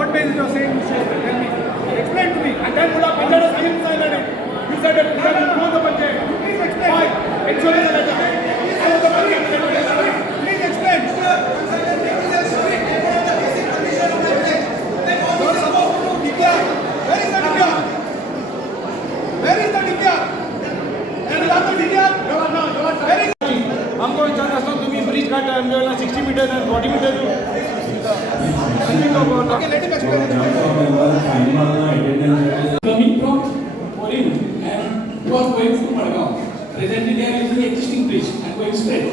what basis you are saying this? Tell me. Explain to me. And then Mullah Panjab has given silent. You said that you have thrown the Panjab. Please explain. Why? Actually the letter. Please explain. Where is the DPR? Where is the DPR? There is no DPR. Where is हमको विचार असतो तुम्ही bridge काढता एमडीला 60 metre and 40 metre okay let him explain coming from Orin and who are going to Madgaon. Presently they are using existing bridge and going straight.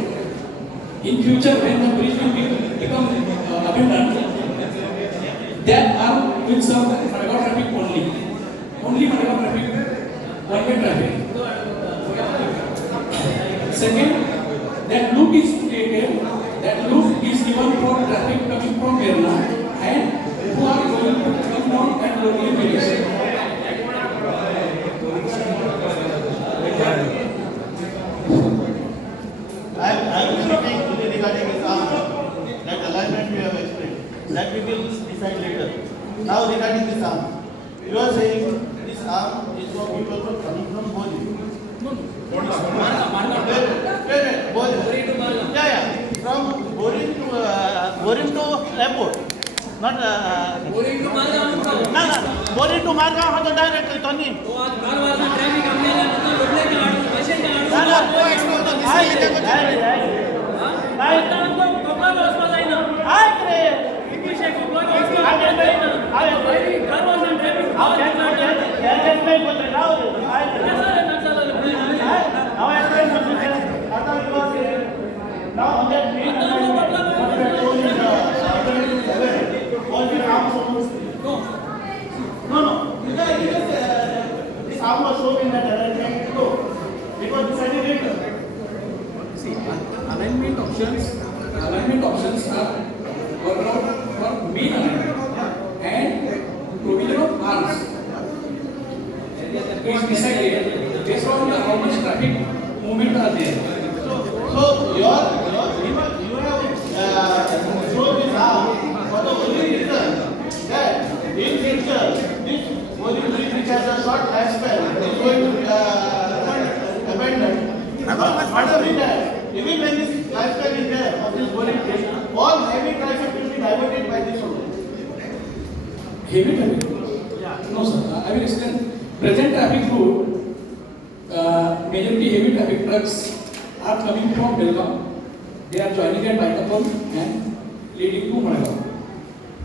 In future when the bridge will become abandoned, that arm will serve the Madgaon traffic only Madgaon traffic, one-way traffic. Second, that loop is created, that loop is given for traffic coming from Verna and who are going to come down at Locally Village. I am speaking regarding this arm, that alignment we have explained, that we will decide later. Now regarding this arm, you are saying this arm is for people from coming from Boli. From Boring to airport. Not Boring to Margam. No. Boring to Margam has a direct Tony. वो आज car वाला traffic हमने ना तो local का आड़ू machine का आड़ू वो एक्सप्लोर तो आता हमको कोपला के आसपास आई ना हाय रे इंग्लिश है कोपला के आसपास आई ना हाय कार वाला ट्रैफिक क्या एक्सप्लेन बोल रहे हो हाय ऐसा है नक्शा हाय हाउ एक्सप्लेन बोल रहे हो आता because now on that mean no this arm was shown in that alignment no because decided later. See, alignment options are worked out for main alignment and provision of arms is decided based on how much traffic movement are there. So you have shown this arm for the only reason that in future this only bridge which has a short lifespan is going to be abandoned. Other than that, even when this lifespan is there of this bowling bridge, all heavy traffic will be diverted by this road. Heavy traffic? Yeah. No sir, I will explain. Present traffic route, majority heavy traffic trucks are coming from Belgaum. They are joining at Baitapur and leading to Madgaon.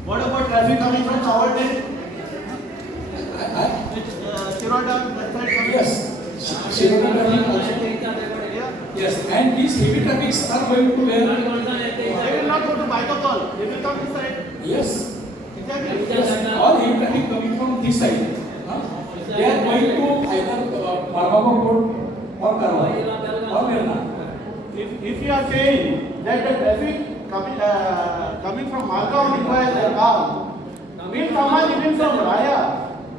What about traffic coming from Sawarden? Shiroda, that side coming? Yes, Shiroda traffic also. Yes, and these heavy traffics are going to where? They will not go to Baitapur. They will come this side. Yes. Exactly. Yes, all heavy traffic coming from this side. They are going to either Margam Road or Karwai or Verna. If you are saying that the traffic coming from Margam requires an arm, will someone even from Raya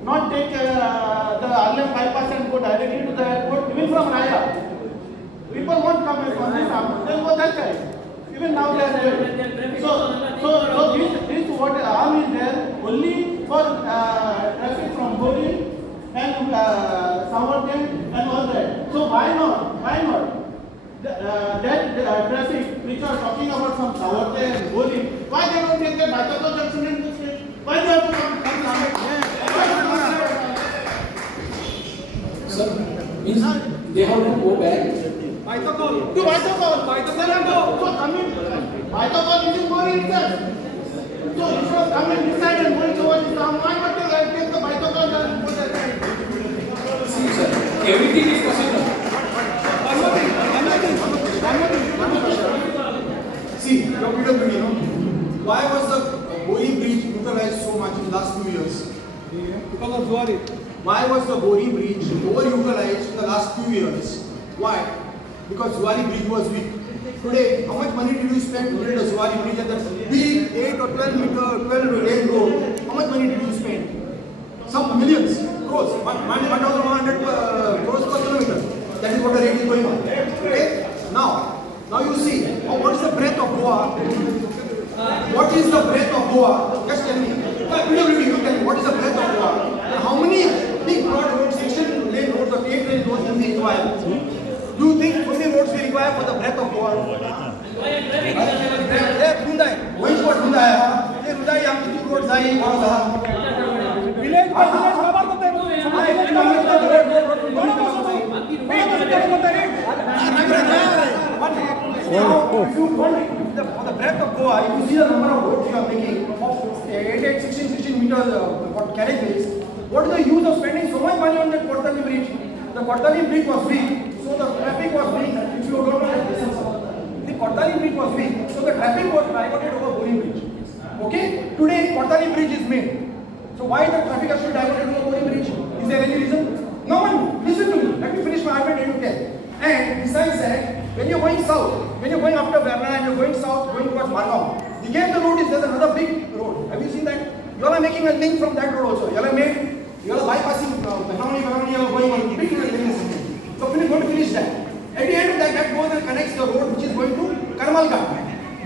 not take the Arlem bypass and go directly to the airport? Even from Raya, people won't come from this arm. They'll go that side. Even now they are there. So this what arm is there only for traffic from Bori and Sawarden and all that. So why not? Why not? That traffic which are talking about from Sawarde and Boli, why they don't take the Baitapur junction in this state? Why they have to come Sir, means they have to go back. to Baitapur go. So coming, Baitapur is in Boli itself. So instead of coming this side and going towards this arm, why not take the Baitapur and go that side? See sir, everything is possible. See, why was the Bori bridge utilized so much in the last few years? because of Zuari. Why was the Bori bridge overutilized in the last few years? Why? Because Zuari bridge was weak. Today, how much money did you spend to build a Zuari bridge at the big 8 or 12 lane road? How much money did you spend? Some millions, crores, 1,100 crores per kilometer. That is what the rate is going on. Okay? Now you see, what is the breadth of Goa? What is the breadth of Goa? Just tell me. PWD, you tell me what is the breadth of Goa? And how many big broad roads, 16 lane roads or 8 lane roads do we require? Do you think how many roads we require for the breadth of Goa? Hyundai. Going for Hyundai. Hyundai, हम 2 roads आई और village cover करते हैं if you want for the breadth of Goa, if you see the number of roads you are making of 8, 16 meters carriageways, what is the use of spending so much money on that Kottali bridge? The Kottali bridge was weak, so the traffic was weak. If you don't know the Kottali bridge was weak, so the traffic was diverted over Bori bridge. Okay, today Kottali bridge is made. So why the traffic has to be diverted over Bori bridge? Is there any reason? No one. Listen to me. Let me finish my argument and tell. And besides that, when you're going south, when you're going after Verna and you're going south, going towards Margao, the gate the road is there's another big road. Have you seen that? You all are making a link from that road also. You all are bypassing Verna, you are going on big link. So when you're going to finish that, at the end of that goes and connects the road which is going to Karmalghat.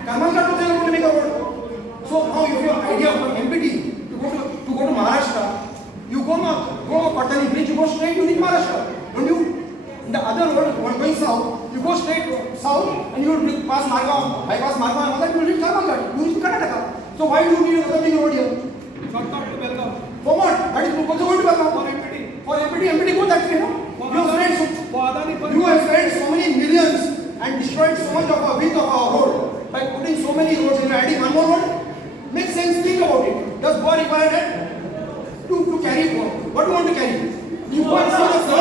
Karmalghat also you are going to make a road. So now if your idea from MPT to go to Maharashtra, you go Kottali bridge, you go straight to reach Maharashtra. Don't you? The other road going south, you go straight south and you will pass Margao, bypass Margao and all that, you will reach Karmalghat, you reach Karnataka. So why do you need another big road here? Shortcut to Belgaum For what? That is also going to Belgaum. For MPT For MPT goes that way, no? You have spent वो अदानी पर you have spent so many millions and destroyed so much of our width of our road by putting so many roads and adding one more road. Makes sense, think about it. Does Goa require that? To carry what do you want to carry? You want to see the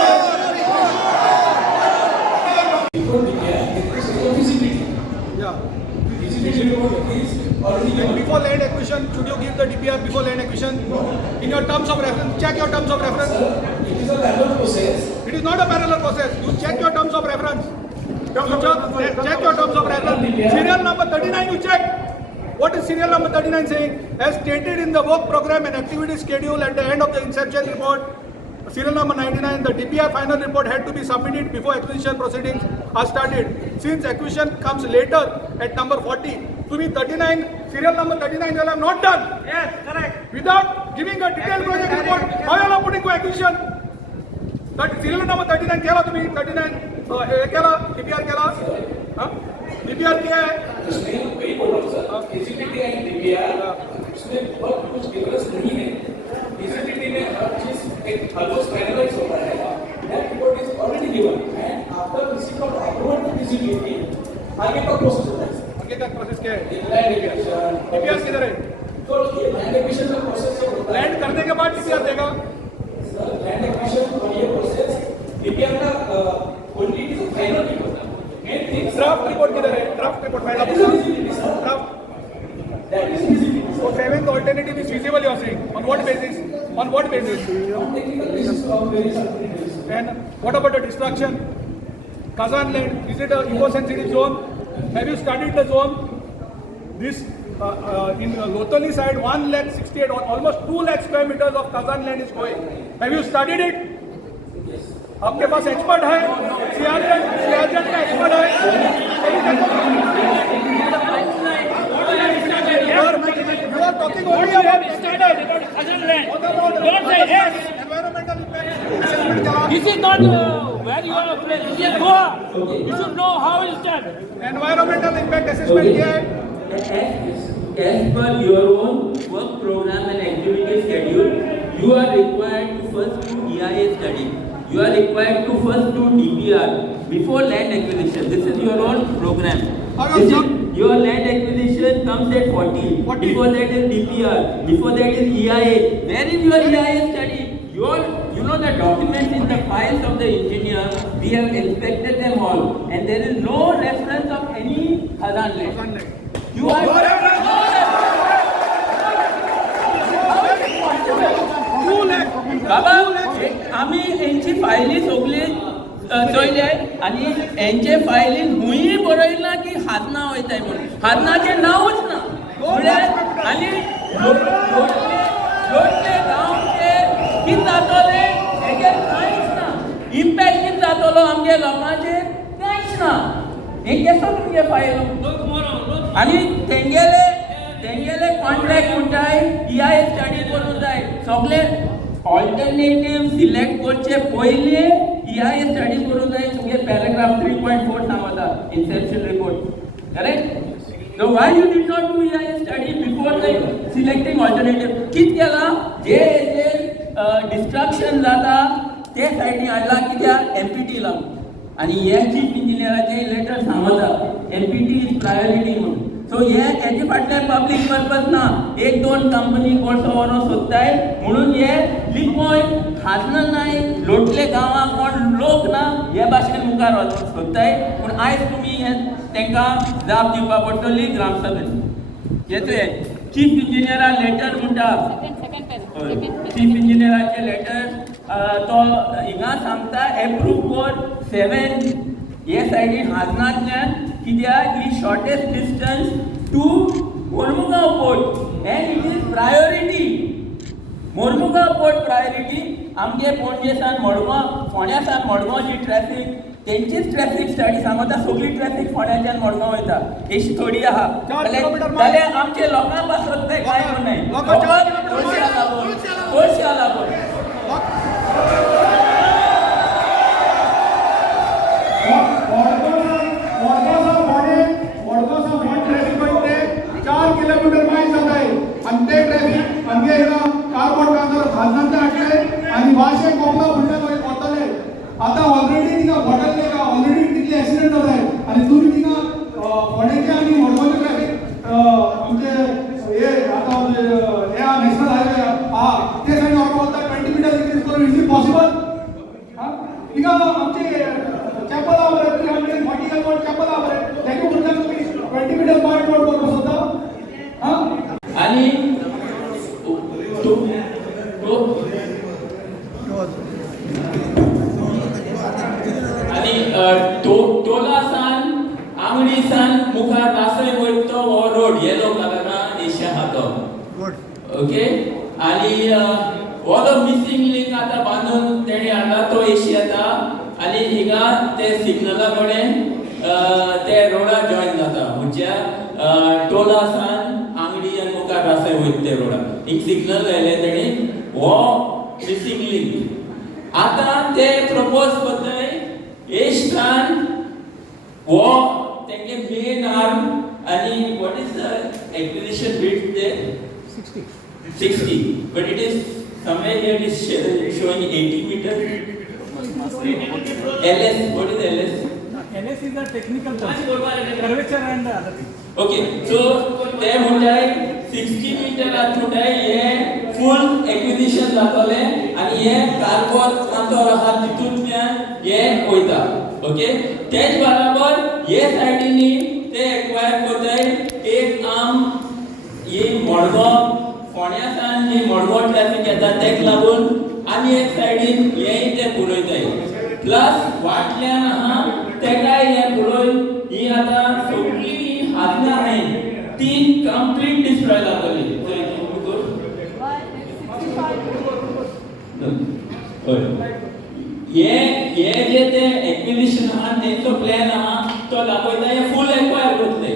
Before the there is a visibility. Yeah. Visibility report is already And given. before land acquisition, should you give the DPR before land acquisition? In your terms of reference, check your terms of reference. It is a parallel process. It is not a parallel process. You check your terms of reference. Check your terms of reference. Serial number 39 you check. What is serial number 39 saying? As stated in the work program and activity schedule at the end of the inception report, serial number 99, the DPR final report had to be submitted before acquisition proceedings are started. Since acquisition comes later at number 40, to me 39, serial number 39 you have not done. Yes, correct. Without giving a detailed project report, how you are putting for acquisition? That serial number 39 क्या to me 39 क्या DPR क्या हाँ DPR क्या है उसमें वही बोल रहा हूँ सर, फिजिबिलिटी एंड डीपीआर उसमें बहुत कुछ डिफरेंस नहीं है. फिजिबिलिटी में हर चीज एक ऑलमोस्ट फाइनलाइज होता है. That report is already given and after receipt of approval to feasibility आगे का प्रोसेस होता है. आगे का प्रोसेस क्या है लैंड एक्विजिशन DPR किधर है तो ये लैंड एक्विजिशन का प्रोसेस जो होता है लैंड करने के बाद DPR देगा लैंड एक्विजिशन और ये प्रोसेस डीपीआर का quantity is final report. Main thing draft report किधर है draft report that is feasibility sir. Draft That is visibility. So seventh alternative is feasible you are saying. On what basis? On what basis? On technical basis of various alternatives. And what about the destruction? Kazan land, is it a eco-sensitive zone? Have you studied the zone? This in Lotoli side, 1,68,000 or almost 2 lakh square meters of Kazan land is going. Have you studied it? आपके पास expert है सियाजन का expert You are talking only about Don't say yes. environmental impact assessment. This is not where you are placed. This is Goa. You should know how it is done. Environmental impact assessment क्या है? As per your own work program and activity schedule, you are required to first do EIA study. You are required to first do DPR before land acquisition. This is your own program. This is, your land acquisition comes at 40. Before that is DPR. Before that is EIA. Where is your EIA study? You know the documents in the files of the engineer. We have inspected them all, and there is no reference of any Kazan land. You are बाबा आम्ही यांची फायली सगळी चोयल्या आणि यांचे फायलीन हुंय बरयला की हातना वयताय म्हणून हातनाचे नावच ना म्हळ्यार आनी लोटले गांवचे कित जातले हेजे कांयच ना इम्पॅक्ट कित जातलो आमगे लोकांचेर कांयच ना हे केसो तुमगे फायल आनी तेंगेले कॉन्ट्रॅक्ट म्हणटाय EIA स्टडी सगळे ऑल्टरनेटिव्ह सिलेक्ट करचे पयले EIA स्टडी करूंक जाय. तुमगे पॅराग्राफ 3.4 सांगता Inception report, correct? So why you did not do EIA study before selecting alternative? कित केला जे डिस्ट्रक्शन जाता ते सायडीन हाडला कित्याक MPT लागून. आणि हे चीफ इंजिनियराचे लेटर सांगता MPT इज प्रायोरिटी म्हणून. सो हेजे फाटल्यान पब्लीक पर्पज ना, एक दोन कंपनी कोणसो व्हरो सोदताय म्हणून हे लिपोय हाजना नाय लोटले गांवां कोण लोक ना हे भाशेन मुखार वचपाक सोदताय. पूण आयज तुमी हे तांकां जाप दिवपा पडटली ग्रामसभेन. येतोय चीफ इंजिनियरा लेटर म्हणटा, चीफ इंजिनियराचे लेटर तो हिंगा सांगता एप्रूव फॉर 7 हे सायडीन हाजनांतल्यान कित्याक ही shortest distance to Mormugao port and it is priority. Mormugao port priority. आमगे पणजे सान मडगांव, फोंड्या सान मडगांव जी ट्रॅफिक तेंचीच ट्रॅफिक स्टडी सांगता सगळी ट्रॅफिक फोंड्याच्यान मडगांव वयता अशी थोडी आहा. जाल्यार आमचे लोकां पासत ते कांय म्हणनाय पयशे लागून. वडगावचा ट्रॅफिक वयते 4 किलोमीटर मायज जाताय आणि ते ट्रॅफिक आमगे हिंगा कारवार कांदर खाजनांचे हाडले आणि वाशे कोंबला फुडल्यान वतले. आता ऑलरेडी थिंगा भटकले का ऑलरेडी तितले ऍक्सिडेंट जाताय आणि तुमी थिंगा फोंड्याचे आनी मडगांवचे ट्रॅफिक आमचे हे आता हे नॅशनल हायवे हा ते सायडीन वता 20 मिटर इनक्रीज करून इज इट पॉसिबल? थिंगा आमचे चॅपल आहा बरे 340 रोड चॅपल आहा बरे तेका भुरग्यांक तुमी 20 मिटर वायड रोड करपाक सोदता? आणि टोला सान आंगडी सान मुखार रासय वयतो हो रोड येलो कलरान एशिया हा तो. ओके. आणि हो जो मिसिंग लिंक आता बांधून तेणी हाडला तो एशियाचा आणि हिंगा ते सिग्नला कडेन ते रोडा जॉइन जाता म्हणजे टोला सान आंगडी आनी मुखार रासय वयता ते रोडा एक सिग्नल लायले तेणी हो मिसिंग लिंक. आता ते प्रपोज करताय एस्टान वो तेंगे मेन आर्म आणि what is the acquisition bit ते 60 but it is somewhere here it is showing 80 meter LS. What is LS? LS is a technical term. Curvature and other things. Okay, so ते म्हणटाय 60 metre आत म्हणटाय हे full acquisition जातले आणि हे कारकोर कांतोर आहा तितूंतल्यान हे वयता. Okay. तेच बरोबर हे सायडीनी ते एक्वायर करताय एक आर्म हे मडगांव फोंड्या सान जी मडगांव ट्रॅफिक येता तेक लागून आनी एक सायडीन हेय ते पुरयताय. प्लस वाटल्यान आहा तेकाय हे पुरोय ही आता सगळी हाजना आहे ती कंप्लीट डिस्ट्रॉय जातली. ये जे ते एक्विजिशन आहा तेंचो प्लॅन आहा तो दाखयता हे फुल एक्वायर करतले.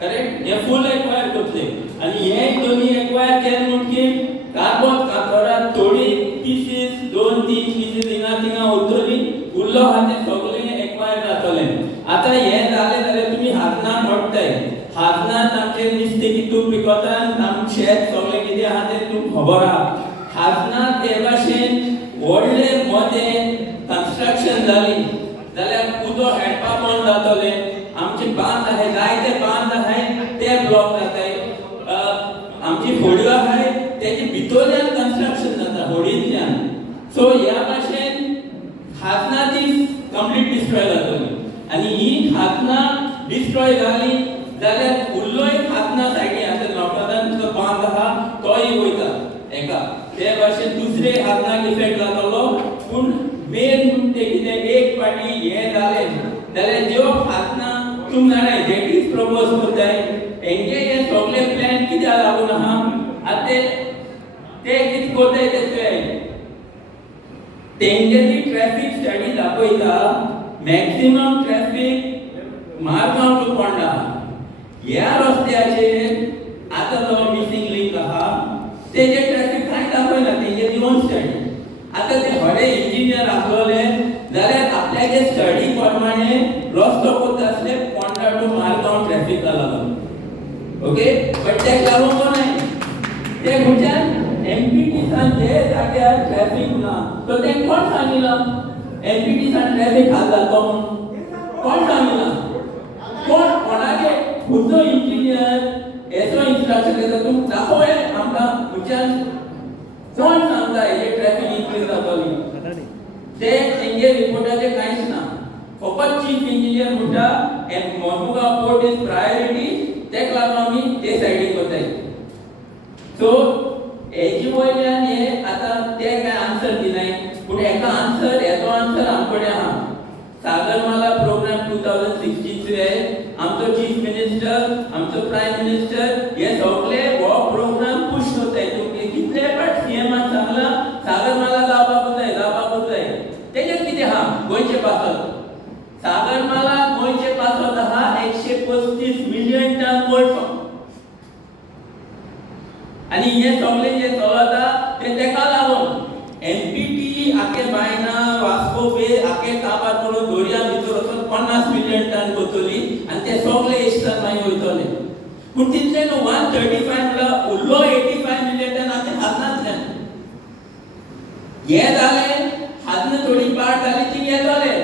करेक्ट. हे फुल एक्वायर करतले आणि हे दोन्ही एक्वायर केले म्हणकीर कार्बन कातोरा थोडी पीसीस 2-3 पीसीस थिंगा उरतली उरलो हा ते सगळे एक्वायर जातले. आता हे जाले जाल्यार तुमी हाजना मोडटाय. हाजनात आमचे नुस्तें कितून पिकवतात आमचे शेत सगळे कितें आहा ते तुमकां खबर आहा. हाजनात हे भाशेन व्हडले मोदे कन्स्ट्रक्शन जाली जाल्यार उदक हेडपा बंद जातले. आमचे बांद आहाय जायते बांद आहाय ते ब्लॉक जाताय. आमची होड्यो आहाय तेजे भितरल्यान कन्स्ट्रक्शन जाता होडींतल्यान. सो ह्या भाशेन हाजना ती कंप्लीट डिस्ट्रॉय जातली आणि ही हाजना डिस्ट्रॉय जाली जाल्यार उरलोय हाजना सायडी आतां लोकांचो जो बांद आहा तोय वयता एका. ते भाशेन दुसरे हाजनाक इफेक्ट जातलो. पूण मेन ते कितें एक पाटी हे जाले जाल्यार ज्यो हाजना तुमकां जाणाय जेटीज प्रपोज करताय हेंचे हे सगळे प्लॅन कित्याक लागून आहा. आतां ते कितें करताय ते तेंचे ती ट्रॅफिक स्टडी दाखयता maximum traffic Margao to Ponda ह्या रस्त्याचेर आतां जो मिसिंग लिंक आहा तेजे ट्रॅफिक कांय दाखयना. स्टडी. आता ते थोडे इंजिनियर आसलोले जाल्यार आपल्यागे स्टडी प्रमाणे रस्तो कोत असले पोंडा टू मारगांव ट्रॅफिका लागून. ओके, बट ते लागून कोण ते खुंच्यान एमपीटी सान जे जाग्यार ट्रॅफिक ना तो ते कोण सांगिला एमपीटी सान ट्रॅफिक हा जातो कोण सांगिला कोणागे खुदो इंजिनियर एसो इन्स्ट्रक्शन देता तूं दाखोय आमकां खुंच्यान कोण सांगता हे ट्रॅफिक इनक्रीज जातली ते तेंगे रिपोर्टाचे कांयच ना. फकत चीफ इंजिनियर म्हणटा मडगांव पोर्ट इज प्रायोरिटी तेका लागून आमी ते सायडीक वताय. सो हेजी वयल्यान हे आतां ते काय आन्सर दिनाय पूण हेका आन्सर येतो आन्सर आमकडे आहा. सागरमाला प्रोग्राम 2016 चे आमचो चीफ मिनिस्टर आमचो प्रायम मिनिस्टर हे सगळे हो प्रोग्राम पुश करताय. तुमचे कितले फाट सीएमान सांगला सागरमाला जावपाकूच जाय तेजेर कितें आहा गोंयचे पासत सागरमाला गोंयचे पासत आहा 135 मिलियन टन कोळसो आणि हे सगळे जे चलता ते तेका लागून एमपीटी आके बायना वास्को बे आके काबार करून दर्या भितर वचून 50 मिलियन टन वतली आणि ते सगळे इश्टान मागीर वयतले. पूण तितले न्हू 135 म्हणल्यार उरलो 85 मिलियन टन आतां हाजनातल्यान हे जाले हाजन थोडी पार्ट जाली ती येतले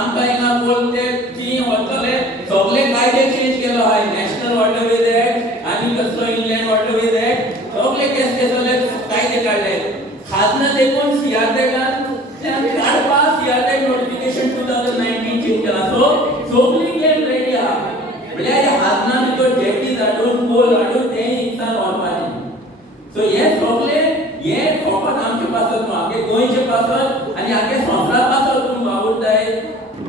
आमकां हिंगा बोलते ती वतले सगळे कायदे चेंज केलो आहाय. नॅशनल वॉटरवेज एक्ट आनी कसलो इनलँड वॉटरवेज एक्ट सगळे केस जाले कायदे काडले. खाजना देखून सीआरटेकान काडपा सीआरटेक नोटिफिकेशन 2019 चेंज केला. सो सगळी गेम रेडी आहा म्हणजे हे खाजना भितर जेटी हाडून पोल हाडून ते इंसान व्हरपाचें. सो हे सगळे हे फकत आमचे पासत न्हू आमचे गोंयचे पासत आनी आमचे संवसार पासत तुमी वावुरताय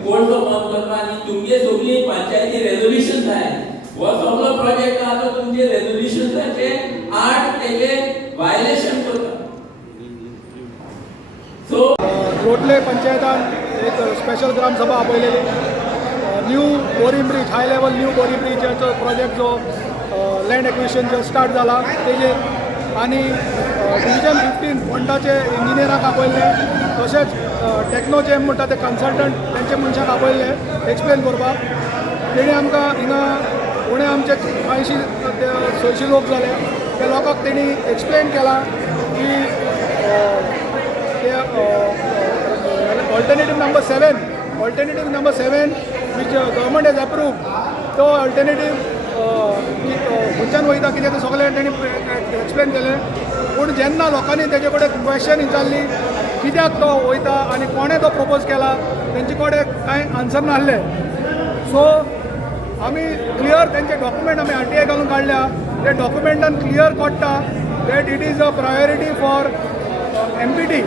कोळसो बंद करपा आनी तुमगे सगळी पंचायती रेजोल्युशन जाय. हो सगळो प्रोजेक्ट आहा तो तुमचे रेजोल्युशन्साचे 8 तेजे वायलेशन करता. सो रोटले पंचायतान एक स्पेशल ग्राम सभा आपयलेली. न्यू बोरी ब्रिज हाय लेवल न्यू बोरी ब्रिजाचो प्रोजेक्ट जो लँड एक्विजिशन जो स्टार्ट जाला तेजेर आनी डिविजन 15 फोंडाचे इंजिनियराक आपयले तशेंच टॅक्नोजेम म्हणटा ते कन्सल्टंट तेंचे मनशाक आपयले एक्सप्लेन करपाक. तेणी आमकां हिंगा कोणे आमचे 80-100 लोक जाले त्या लोकांक तेणी एक्सप्लेन केला की ते ऑल्टरनेटीव नंबर 7 वीच गव्हर्मेंट हेज अप्रूव तो ऑल्टरनेटीव खंयच्यान वयता कितें तें सगळें तेणी एक्सप्लेन केलें. पूण जेन्ना लोकांनी तेजे कडेन क्वेश्चन विचारली कित्याक तो वयता आनी कोणें तो प्रपोज केला तेंचे कडेन कांय आन्सर नासले. सो आमी क्लियर तेंचे डॉक्युमेंट आमी RTI घालून काडल्या. ते डॉक्युमेंटान क्लियर कोट्टा that it is a priority for MPT.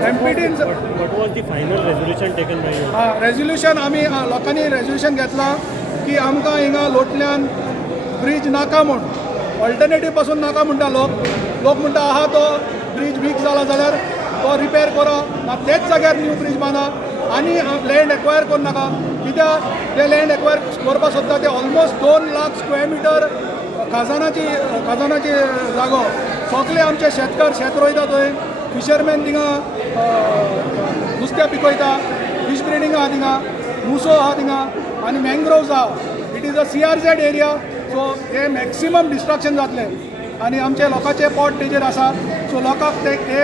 What was the final resolution taken by you? Resolution आमी लोकांनी रेजोल्युशन घेतला की आमकां हिंगा लोटल्यान ब्रिज नाका म्हूण ऑल्टरनेटीव पासून नाका म्हणटा लोक म्हणटा आहा तो ब्रिज वीक जाला जाल्यार तो रिपेर करा ना तेच जाग्यार न्यू ब्रिज बांदा आनी लँड एक्वायर करूं नाका. कित्याक ते लँड एक्वायर करपाक सोदता ते ऑलमोस्ट 2 लाख स्क्वेअर मिटर खजानाची जागो. सगळे आमचे शेत रोयता थंय फिशरमॅन थिंगा नुस्तें पिकयता फिश ब्रिडींग आहा थिंगा मुसो आहा थिंगा आनी मँग्रोव्स आहा. It is a CRZ area. So हे मॅक्सिमम डिस्ट्रक्शन जातलें आनी आमचे लोकांचे पोट तेजेर आसा. सो लोकांक ते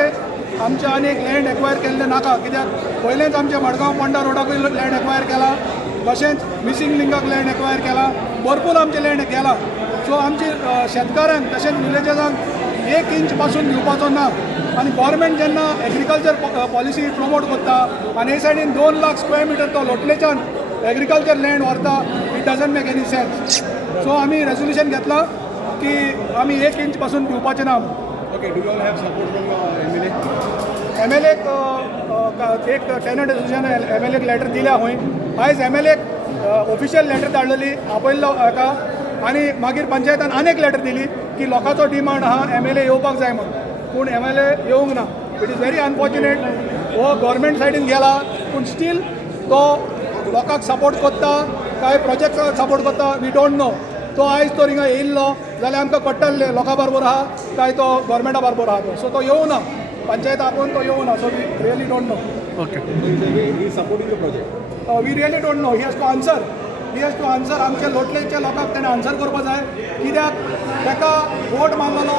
आमचे आनी एक लँड एक्वायर केल्लें नाका कित्याक पयलेंच आमच्या मडगांव पोंडा रोडाकूय लँड एक्वायर केला तशेंच मिसिंग लिंकाक लँड एक्वायर केला भरपूर आमचे लँड गेला. सो आमची शेतकारांक तशेंच विलेजर्सांक 1 इंच पासून दिवपाचो ना. आनी गव्हर्मेंट जेन्ना एग्रीकल्चर पॉलिसी प्रमोट करता आनी हे सायडीन 2 लाख स्क्वेअर मिटर तो लोटलेच्यान एग्रीकल्चर लँड व्हरता it doesn't make any sense. So आमी रेजोल्युशन घेतला की आमी 1 इंच पासून दिवपाचें ना. Okay, do you all have support from MLA? MLA एक टेनंट एसोसिएशन MLA लेटर दिल्या खंय. आयज MLA ऑफिशियल लेटर धाडलेली आपयल्लो हाका आनी मागीर पंचायतान आनी एक लेटर दिली की लोकांचो डिमांड आहा MLA येवपाक जाय म्हणून. पूण MLA येवंक ना. It is very unfortunate. हो गव्हर्मेंट सायडीन गेला पूण स्टील तो लोकांक सपोर्ट करता काय प्रोजेक्ट सपोर्ट करता वी डोंट नो. तो आयज तो हिंगा येयल्लो जाल्यार आमकां कळटलें लोकां बरोबर आहा काय तो गव्हर्मेंटा बरोबर आहा. सो तो येवं ना. पंचायत आपोवन तो येवना, so we really don't know. Okay. He is supporting the project. We really don't know. He has to answer. He has to answer. आमच्या लोटलेच्या लोकांक ताणें आन्सर करपा जाय, कित्याक ताका वोट मारलेलो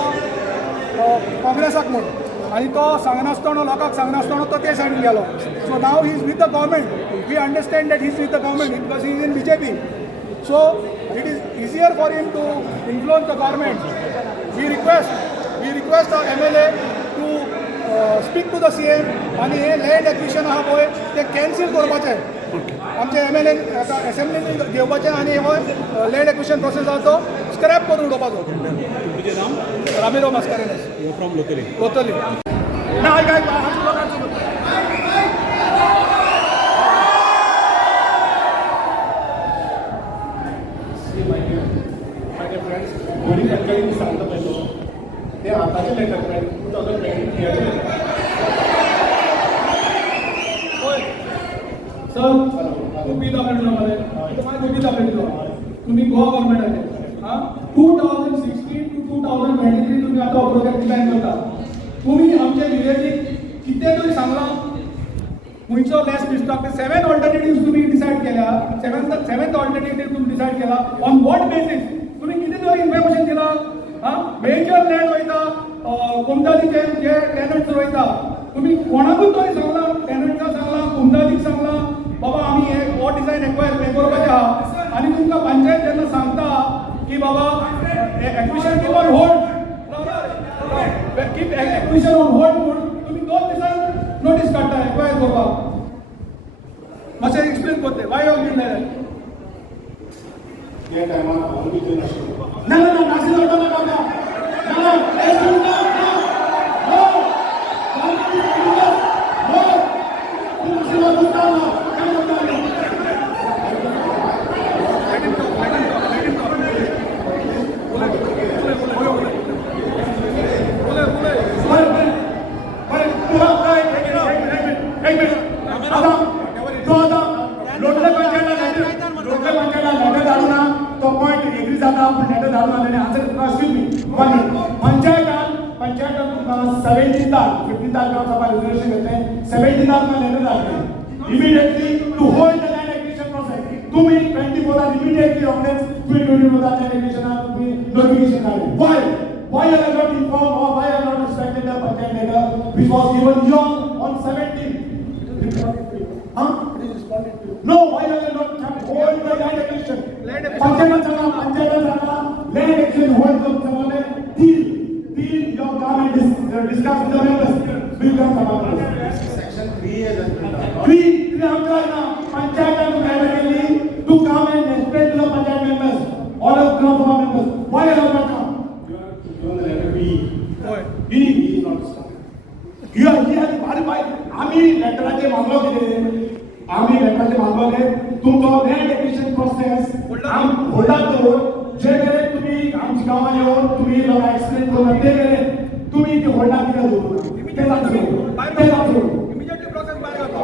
काँग्रेसाक म्हणून आनी तो सांगनासतना लोकांक सांगनासतना तो ते सायडीन गेलो. So now he is with the government. We understand that he is with the government because he is in BJP. So it is easier for him to influence the government. We request our MLA to speak to the CM आणि हे land acquisition आहा पळय ते cancel करपाचें. आमचे MLA असेंब्लीन घेवपाचें आनी हो land acquisition process आहा तो स्क्रॅप करून उडोवपाचो. तुमचे नाम? Ramiro Mascarenhas. You from locally. Totally ना माझे फ्रेंड्स कोणी कंप्लेंट सांगता पडलो ते आताचे लेटर 2020 सर तुम्ही दाखवलं मला तुम्ही दाखवलं तुम्ही गोवा गव्हर्नमेंटाचे हां 2016 to 2023 तुम्ही आता प्रोजेक्ट डिझाईन करता. तुम्ही आमच्या विलेजीक कितें तरी सांगलां खंयचो लेस डिस्टॉक 7 ऑल्टरनेटिव्ह तुम्ही डिसायड केल्या. सेवेंथ ऑल्टरनेटिव्ह तुम्ही डिसायड केला ऑन वॉट बेसीस. तुम्ही कितें तरी इन्फॉर्मेशन दिला. हां मेजर लँड वयता कुमदादीचे जे टॅनंट्स वयता तुम्ही कोणाकूच तरी सांगला. टॅनंट्साक सांगला, कुमदादीक सांगला बाबा आम्ही हे हो डिझाईन एक्वायर करपाचें आहा आनी तुमकां पंचायत जेन्ना सांगता की बाबा acquisition keep on hold keep acquisition on hold म्हणून तुम्ही 2 दिसान नोटीस काडटा एक्वायर करपाक. मातशें एक्सप्लेन करते वाय यू डीड लायक दॅट. त्या टायमार हांव बी थंय नाशिल्लो. ना नाशिल्लो नाका ना immediately to hold the land acquisition process. To me, 24 hours immediately organize 2024 land acquisition notification. Why? Why are you not informed or why are you not respected the Panchayat letter which was given here on 17th? Huh? No, why are you not hold the land acquisition? Panchayat land acquisition hold the till your government discuss with the members. Will come about Section 3 is we have Panchayat primarily to come and explain to the Panchayat members, all of Gram Sabha members, why are you not come? You are given the letter B. B is not started. You are here to verify. आम्ही लेटराचे मागलो कितें? आम्ही लेटराचे मागलो कितें? तुमचो land acquisition process आम होल्डाक दवर जे मेरेन तुम्ही आमच्या गांवां येवन तुम्ही लोकांक एक्सप्लेन करून ते मेरेन तुम्ही ती होल्डाक कित्याक दवरना? ते दाखोव. इमिजिएटली प्रोसेस भायर घालता.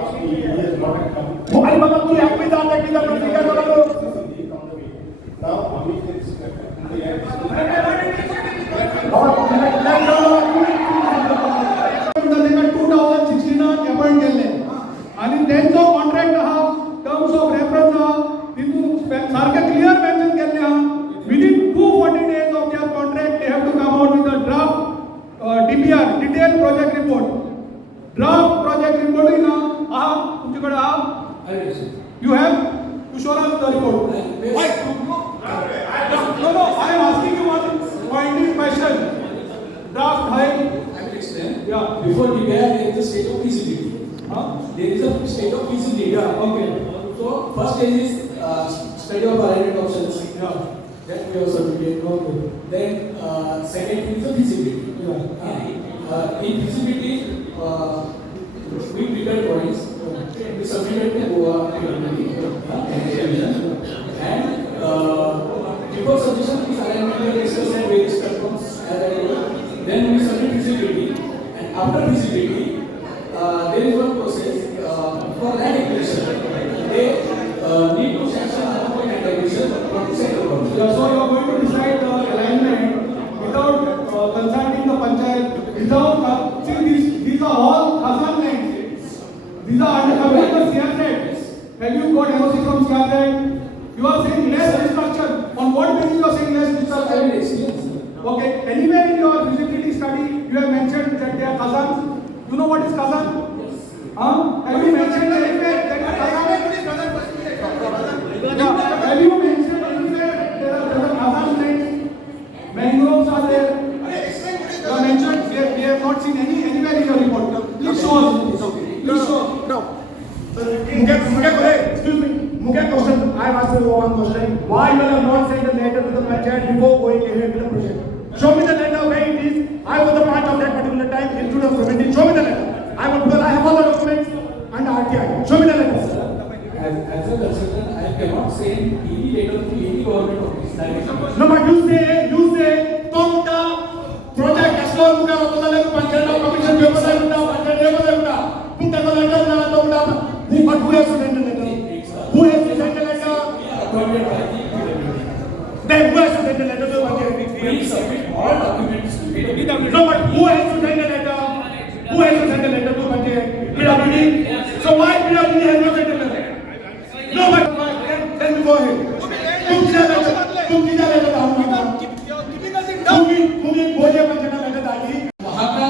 आणि बाबा तू एकवी जाता काय करालो? ताका 2016 अपॉइंट केल्ले आनी तेंचो कॉन्ट्रॅक्ट आहा टर्म्स ऑफ रेफरन्स आहा तितून सारके क्लियर मेन्शन केल्ले आहा within 240 days of their contract they have to come out with a draft DPR detail project report. Draft project report ना आहा तुमचे कडेन आहा. You have to show us the report. Why? No, I am asking you one pointed question. Draft high. I will explain. Yeah. Before DPR, there is a state of feasibility. Huh? There is a state of feasibility. Yeah, okay. So, first stage is study of varied options. Yeah. That we have submitted. Okay. Then, second is the feasibility. Yeah. In feasibility, we prepared points. We submitted to Goa and before submission, we alignment discussed and various platforms as I told. Then we submit feasibility, and after feasibility, there is one process for land acquisition. They need to sanction land acquisition from the central government. Yeah, so you are going to decide the alignment without consulting the panchayat, without see These are all Khazan lands. These are under the CRZ. Have you got NOC from CRZ? You are saying less destruction. On what basis you are saying less destruction? Okay. Anywhere in your feasibility study, you have mentioned that they are Khazans. You know what is Khazan? Have you mentioned anywhere that they are Khazan? Have you mentioned anywhere there are Khazan lands? Mangroves are there. You have mentioned we have not seen anywhere in your report. Please show us. Please show us. No. Excuse me. Mukesh question. I have asked you one question. Why you have not sent a letter to the panchayat before going ahead with the project? Show me the letter where it is. I was a part of that particular time in 2017. Show me the letter. Because I have all the documents under RTI. Show me the letter. As a consultant, I cannot say any letter to any government office directly. No, but you say, Tonta project Kaslo Muka Otala Panchayat Commission paper Panchayat paper put the letter na Tonta. But who has to send the letter? Who has to send the letter? Appointed by the Then who has to send the letter to Panchayat? we submit all documents to PWD. No, but who has to send the letter? Who has to send the letter to Panchayat? PWD. So why PWD has not sent the letter? No, but then we go ahead. तुम किधर लेकर आओगे? तुम बोलिए पंचायत लेकर डालिए। वहाँ का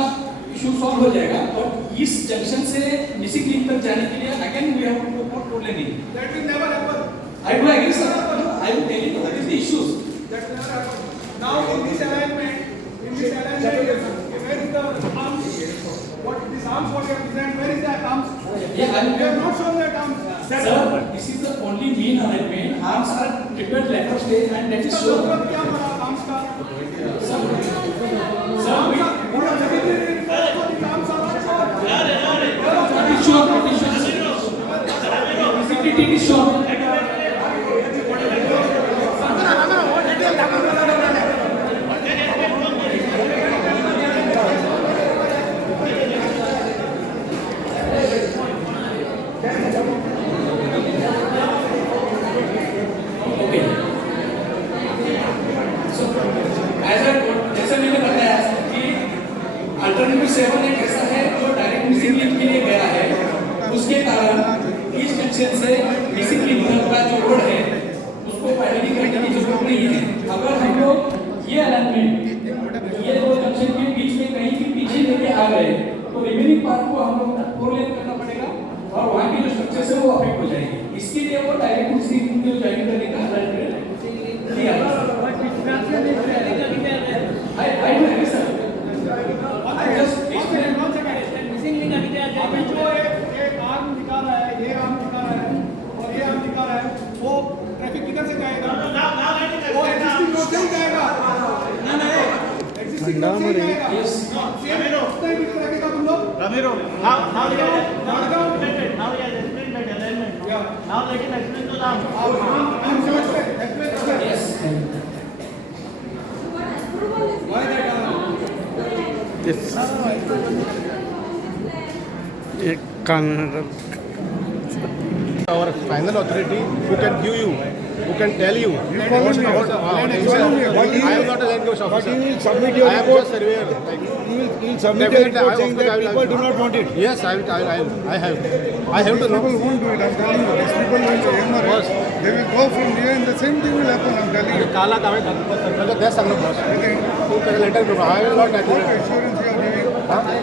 इशू सॉल्व हो जाएगा और इस जंक्शन से मिसिंग लिंक तक जाने के लिए again we have to go for laning. That will never happen. I do agree, sir. I will tell you what is the issues. That will never happen. Now in this alignment, where is the arms? What this arms what you have designed? Where is that arms? Yeah, I will. You have not shown that arms. Sir, this is the only mean alignment. Arms are prepared later stage and that is shown. क्या बना arms का? Sir, What are the arms are not shown? what is shown? What is shown? Visibility is shown. जैसे मैंने बताया कि alternative 7 एक ऐसा है जो डायरेक्ट मिसिंग लिंक के लिए गया है, उसके कारण इस जंक्शन से मिसिंग लिंक तक का जो रोड है उसको पैडलिंग करने की जरूरत नहीं है। अगर हम लोग ये अलाइनमेंट ये दो जंक्शन के बीच में कहीं भी पीछे लेके आ गए तो रिमेनिंग पार्ट को हम लोग 4 लेन करना पड़ेगा और वहाँ की जो स्ट्रक्चर है वो अफेक्ट हो जाएगी। इसके लिए वो डायरेक्ट मिसिंग लिंक को ज्वाइन करने का अलाइनमेंट किया है। I do agree, sir. I just explained. Missing link अभी क्या अभी जो एक आर्म दिखा रहा है, ये आर्म दिखा रहा है और ये आर्म दिखा रहा है, वो ट्रैफिक किधर से जाएगा? वो एक्सिस्टिंग रोड से ही जाएगा। एक्सिस्टिंग रोड से ही जाएगा। Yes. सेम उतना ही रखेगा तुम लोग? Ramiro, now we are explained that alignment. Now let him explain to them. I'm sure. Yes. Why that arm? Our final authority who can give you, who can tell you. You follow me. I am not a land use officer. But you will submit your I am report. just surveyor. You will submit your report saying that people do not want it. Yes, I have to know. People won't do it. I'm telling you. These people will Boss. They will go from here and the same thing will happen. I'm telling you. काला दावे मतलब दे सकते boss. तू पहले letter दो. I will not What agree. assurance you are giving?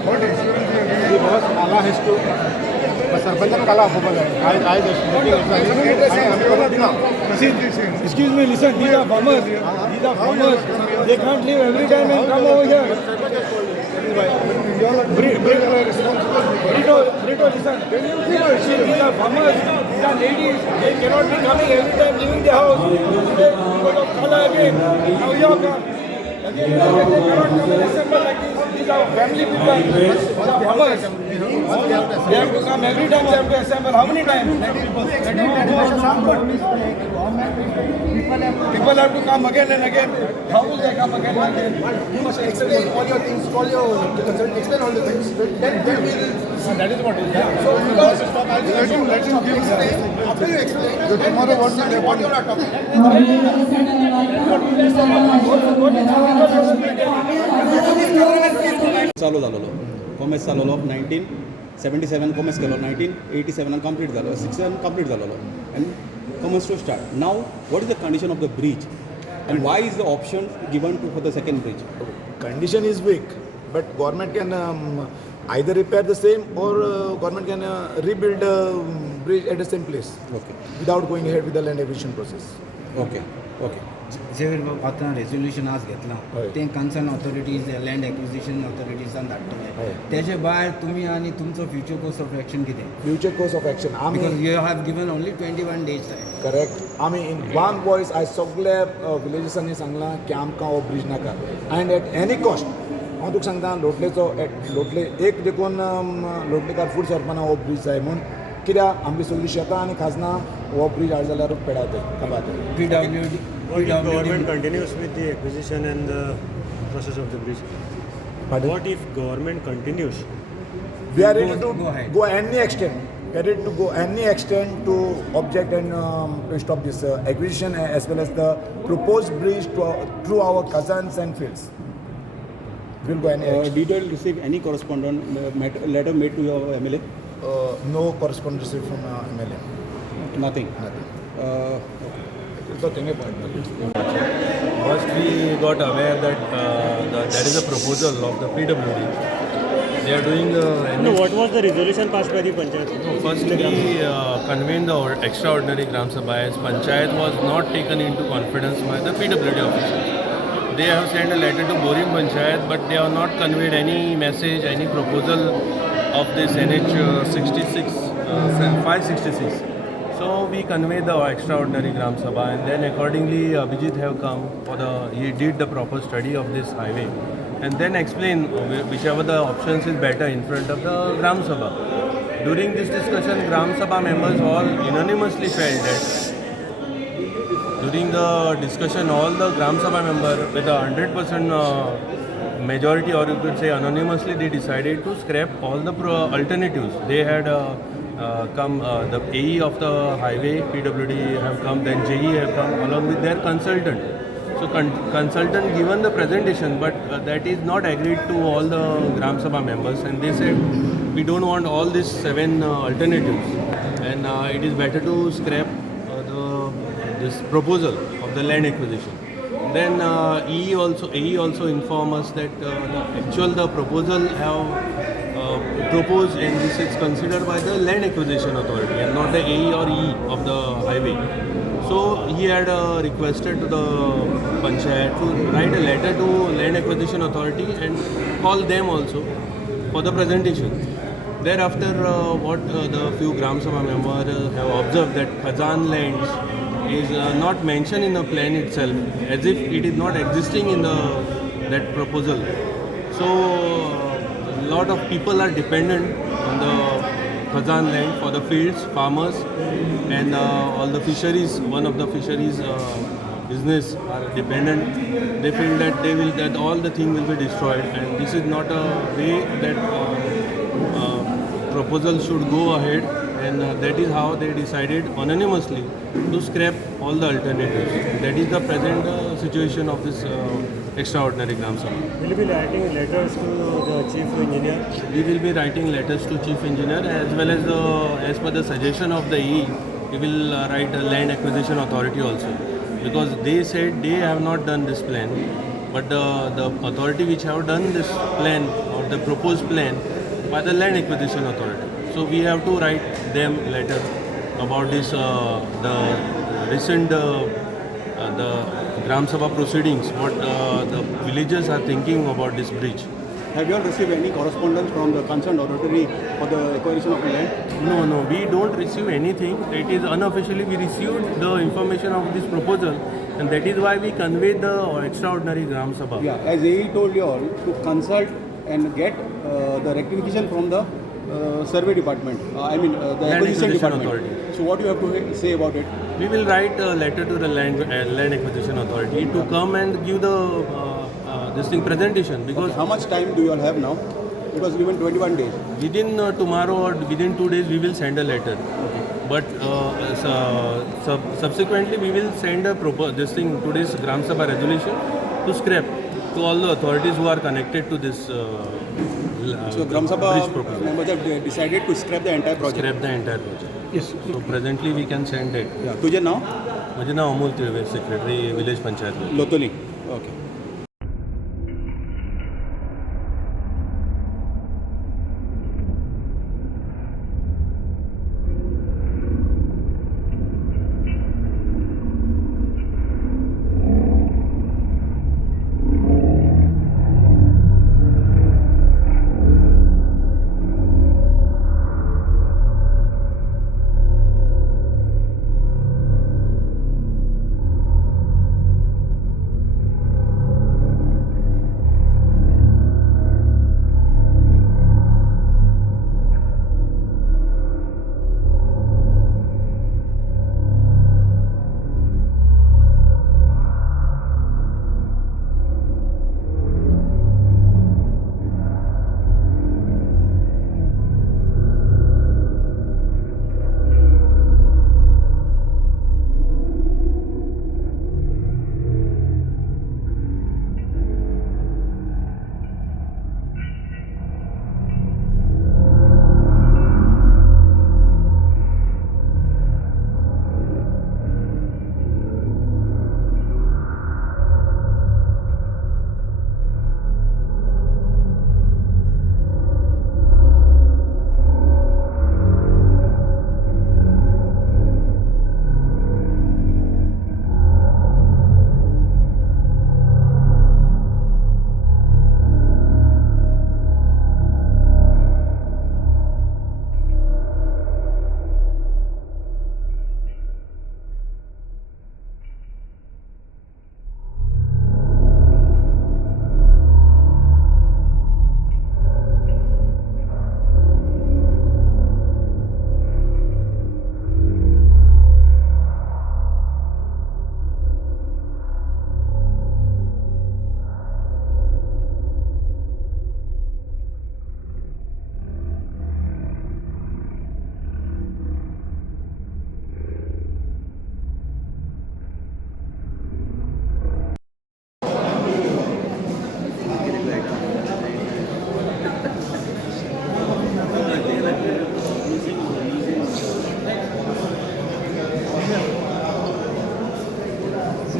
What assurance you are giving? The boss काला has to. बस सरपंच ने काला आपको पता है. I just. Excuse me, listen. These are farmers. These are farmers. They can't live every time and come over here. Brito, listen. These are farmers. These are ladies. They cannot be coming every time leaving the house. Today, because of Kala again. Now you have come. Again, they cannot come in December like this. These are family people. These are farmers. They have to come every time. They have to assemble. How many times? People have to come again and again. How will they come again and again? You must explain all your things, all your explain all the things. Then will. That is what is. So because let him give explain. After you explain, tomorrow what you are talking. चालू झालेलो commerce जालोलो 1977 commerce केलो 1987 complete जालो 67 complete जालोलो and commerce to start now what is the condition of the bridge and why is the option given to for the second bridge Condition is weak, but government can either repair the same or government can rebuild the bridge at the same place okay without going ahead with the land acquisition process. Okay okay जे आतां resolution आज घेतलां हय. तें concern authorities land acquisition ऑथॉरिटीजान धाडटले हय. तेजे भायर तुमी आनी तुमचो फ्युचर कोर्स ऑफ एक्शन कितें Future course of action. Because you have given only 21 days time Correct. आमी in one voice आयज सगळ्या विलेजेसांनी सांगलां की आमकां हो ब्रिज नाका एंड एट एनी कॉस्ट हांव तुका सांगता लोटले एक देखून लोटलेकार फूड सरपाना हो ब्रिज जाय म्हूण कित्याक आमची सगळीं शेतां आनी खाजनां हो ब्रिज हाड जाल्यार पेडावताय काबाताय PWD What if government continues with the acquisition and the process of the bridge? Pardon? What if government continues? We are ready to Go ahead. go any extent. We are ready to go any extent to object and to stop this acquisition as well as the proposed bridge through our cousins and fields. We will go any extent. did you receive any correspondent letter made to your MLA No correspondence received from MLA. nothing Nothing. So think about it. First, we got aware that there is a proposal of the PWD. They are doing No, what was the resolution passed by the Panchayat? first we convened the extraordinary Gram Sabha as Panchayat was not taken into confidence by the PWD officials. They have sent a letter to Borim Panchayat, but they have not conveyed any message, any proposal of this NH 566. So we conveyed the extraordinary Gram Sabha, and then accordingly Abhijit have come he did the proper study of this highway and then explain whichever the options is better in front of the Gram Sabha. During this discussion, Gram Sabha members all unanimously felt that during the discussion all the Gram Sabha member with a 100% majority, or you could say anonymously, they decided to scrap all the alternatives. They had come, the AE of the highway, PWD have come, then JE have come along with their consultant. So consultant given the presentation, but that is not agreed to all the Gram Sabha members, and they said we don't want all these 7 alternatives, and it is better to scrap this proposal of the land acquisition. Then AE also inform us that the proposal have proposed, and this is considered by the land acquisition authority and not the AE or E of the highway. So he had requested to the Panchayat to write a letter to land acquisition authority and call them also for the presentation. Thereafter, what the few Gram Sabha members have observed that Khazan lands is not mentioned in the plan itself, as if it is not existing in that proposal. So a lot of people are dependent on the Khazan land for the fields, farmers, and all the fisheries. One of the fisheries business are dependent. They feel that all the thing will be destroyed, and this is not a way that proposal should go ahead. And that is how they decided anonymously to scrap all the alternatives. That is the present situation of this extraordinary Gram Sabha. Will you be writing letters to the chief engineer? We will be writing letters to chief engineer as well as per the suggestion of the E. We will write a land acquisition authority also, because they said they have not done this plan, but the authority which have done this plan or the proposed plan by the land acquisition authority. So we have to write them letter about this the recent the Gram Sabha proceedings, what the villagers are thinking about this bridge. have you all received any correspondence from the concerned authority for the acquisition of land No, we don't receive anything. It is unofficially we received the information of this proposal, and that is why we conveyed the extraordinary Gram Sabha. yeah as he told you all to consult and get the rectification from the survey department the Land acquisition department authority. so what do you have to say about it We will write a letter to the land acquisition authority to come and give the this thing presentation, because how much time do you all have now it was given 21 days within tomorrow or within 2 days we will send a letter. But subsequently we will send this thing, today's Gram Sabha resolution, to scrap to all the authorities who are connected to this So Gram Sabha bridge proposal. members have decided to scrap the entire project. Scrap the entire project. Yes. So presently we can send it. Yeah. तुझे नाव? माझे नाव Amol Tilve, secretary village panchayat. Loutolim. Okay.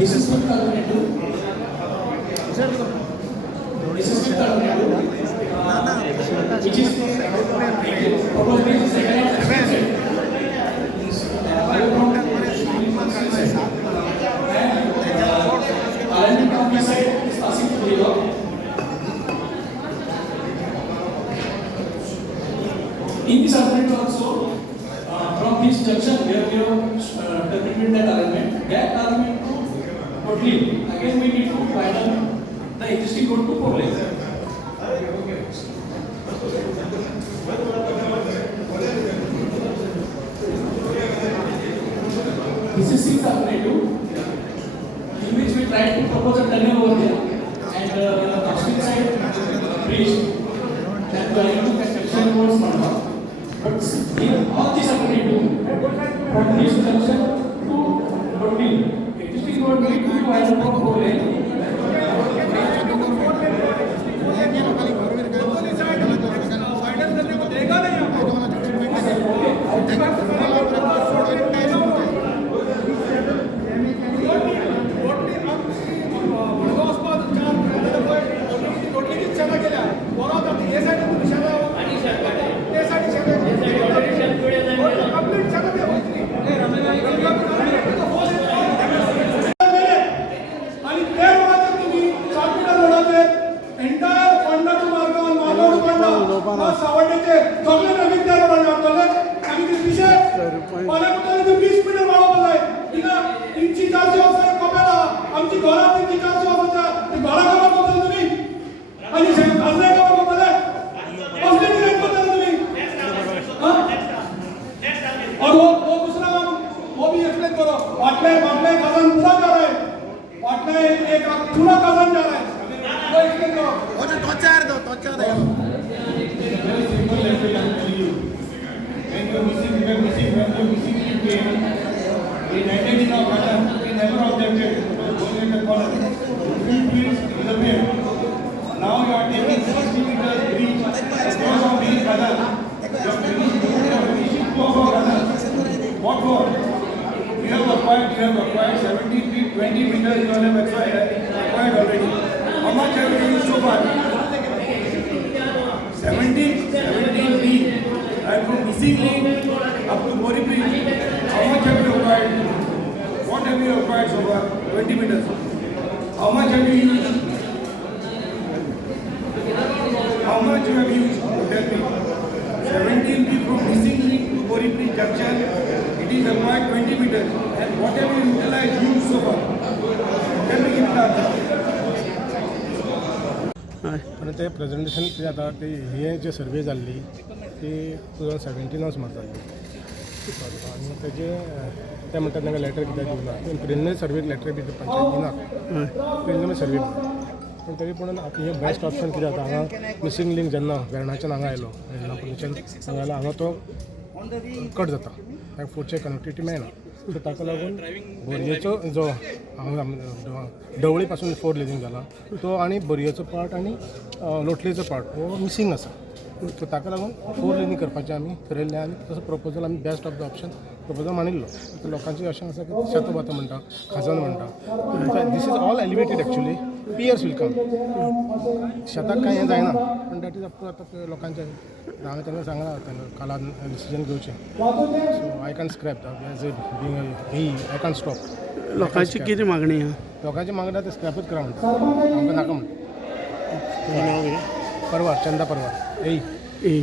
This is what alternative. This is what alternative. Which is probably the second of Island County side is passing to the river. In this alternative also, from this junction where we have terminated that alignment, to Kotlin, again we need to widen the existing road to 4 lanes. This is 6th alternative, in which we tried to propose a tunnel over there and upstream side bridge that we are to construction towards Mandap. But in all these alternatives, from this junction to Kotlin, existing road need to be widened for 4 lanes. Now you are taking 60 meters reach have acquired 70 feet, 20 meters you all have acquired already. How much have you used so far? 17 feet. And from missing link up to Bori Bridge, how much have you acquired? What have you acquired so far? 20 meters. How much have you used? How much you have used? Tell me. 17 feet from missing link to Bori Bridge junction, it is acquired 20 meters. And what have you utilized used so far? Tell me, give me the answer. पण ते presentation ते आता ते हे जे सर्वे जाल्ली ती 2017 मारताली आणि तेजे ते म्हणटात तांकां लेटर कित्याक दिवना प्रिलिमिनरी सर्वेक लेटर बी पंचायत दिना प्रिलिमिनरी सर्वे पण तरी पूण आतां हे बेस्ट ऑप्शन कितें जाता हांगा मिसींग लिंक जेन्ना वेर्णाच्यान हांगा आयलो वेर्णाच्यान हांगा आयलो हांगा तो कट जाता ताका फुडचे कनेक्टिविटी मेळना सो ताका लागून बोरयेचो जो ढवळी पासून 4 लेनींग जाला तो आनी बोरयेचो पार्ट आनी लोटलेचो पार्ट हो मिसींग आसा सो ताका लागून 4 लेनींग करपाचें आमी थरयल्लें आनी तसो प्रपोजल आमी best of the option proposal मानिल्लो लोकांचें अशें आसा की शेतोबाता म्हणटा खाजन म्हणटा this is all elevated actually piers will come शेताक कांय हें जायना पूण दॅट इज अप टू आतां लोकांचें हांवें तांकां सांगलां काला डिसिजन घेवचें so I can scrap as a being ही आय कॅन स्टॉप लोकांची कितें मागणी आहा लोकांची मागणी आतां स्क्रॅपूच करा म्हणटा आमकां नाका म्हणटा परवार चंदा परवार ए